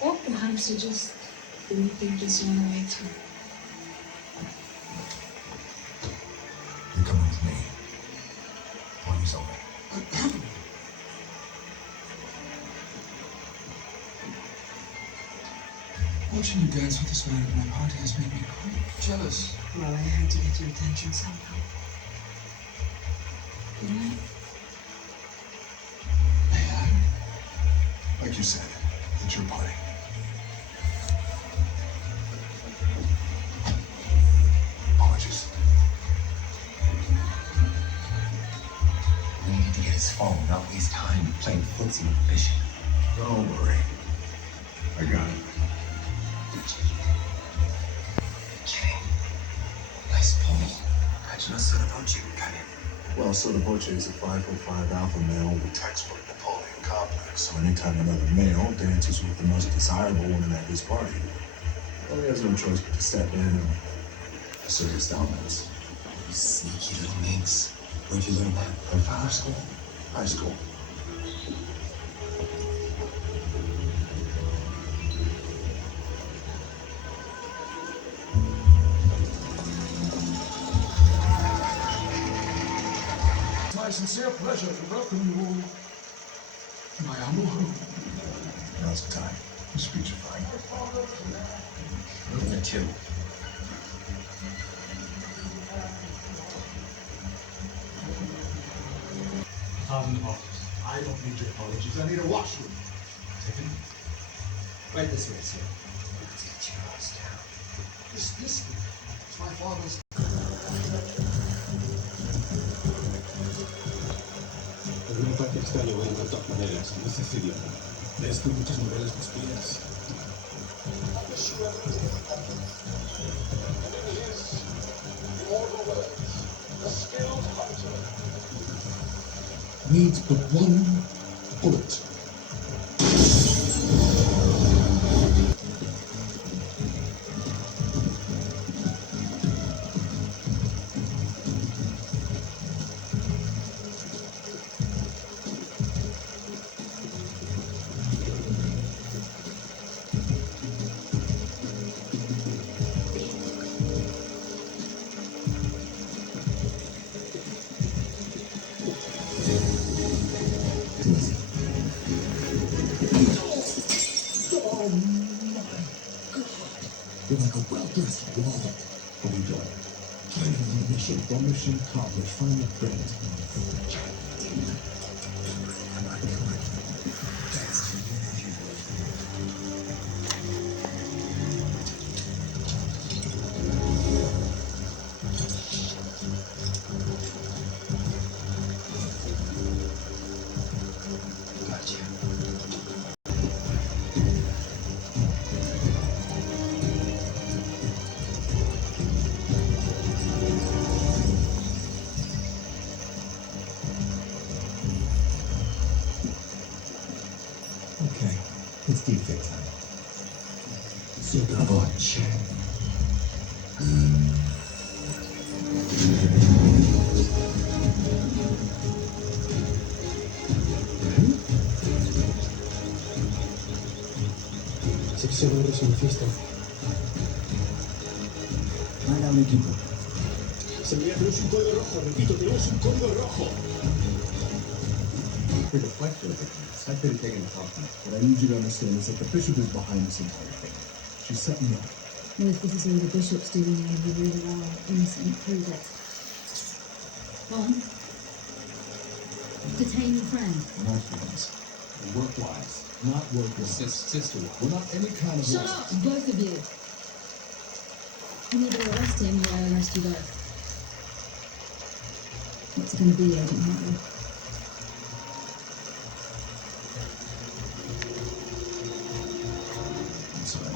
Or perhaps you just didn't think this one away too. You're coming with me. Party's over. Watching you dance with this man at my party has made me quite jealous. Well, I had to get your attention somehow. Didn't I? Man, like you said, it's your party. Apologies. We need to get his phone, not waste time playing footsie with Bishop. Don't worry. I got it. Kidding. Nice pull. How'd you know Soda Boche would cut in? Well, Soda Boche is a 5'5" alpha male with textbook Napoleon complex. So anytime another male dances with the most desirable woman at his party, well, he has no choice but to step in and assert his dominance. You sneaky little minx. Where'd you learn that? Profiler school? High school. My sincere pleasure to welcome you all to my humble home. Now's the time. The speech are fine. Moving it too. Pardon the office. I don't need your apologies. I need a washroom. Take it. Right this way, sir. This is my father's. No me parece extraño ver de todas maneras, no es siciliano. Lees tú muchas novelas de espías. Needs but one bullet. You're like a well-dressed wall. What are you doing? Finally on a mission. One mission accomplished. Find your friends. Come on. That's Gotcha. okay. It's defect time. Soda Boche. Sección de resolvista. Manda un equipo. Seguridad, tenemos un código rojo. Repito, tenemos un código rojo. For the flight for the victims, I could have taken the compliment. What I need you to understand is that the bishop is behind this entire thing. She's setting me up. Well, if this is all the bishop's doing, then we really are innocent. Prove it. Go on. Detain your friend. We're not friends. We're work-wise, not work-wise. Sister. We're not any kind of... Shut up, both of you. You either arrest him or I arrest you both. What's it going to be, Agent Hartley? I'm sorry.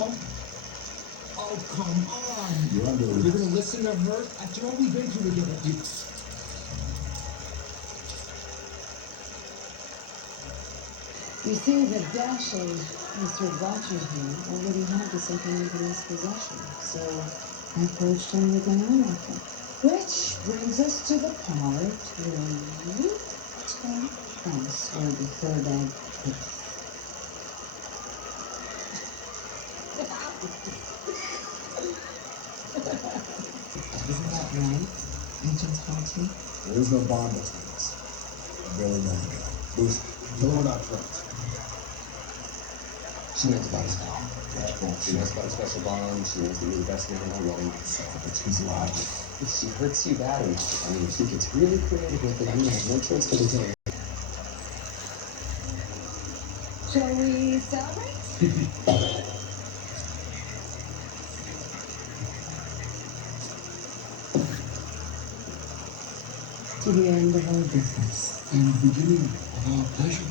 Oh, come on. You're under You're arrest. gonna listen to her after all we've been through together. You see, the dashing Mr. Botcher here already had the second in his possession, so I approached him with an own offer. Which brings us to the part where you turn price or the third egg piece. Isn't that right, Agent Harty? There is no bond between us. I barely know the guy. Boost, tell him we're not friends. She knows about his pal. She knows about a special bond. She knows that you're the best man in the world. He's alive. If she hurts you bad enough, I mean, if she gets really creative with it, I'm gonna have no choice but to tell you. Shall we celebrate? To the end of our business. And the beginning of our pleasure.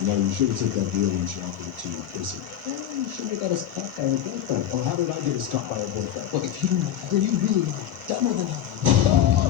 You know, you should have took that deal when she offered it to you, pussy. You should have got us caught by her boyfriend. Oh, how did I get us caught by her boyfriend? Look, if you don't know, then you really are dumber than hell.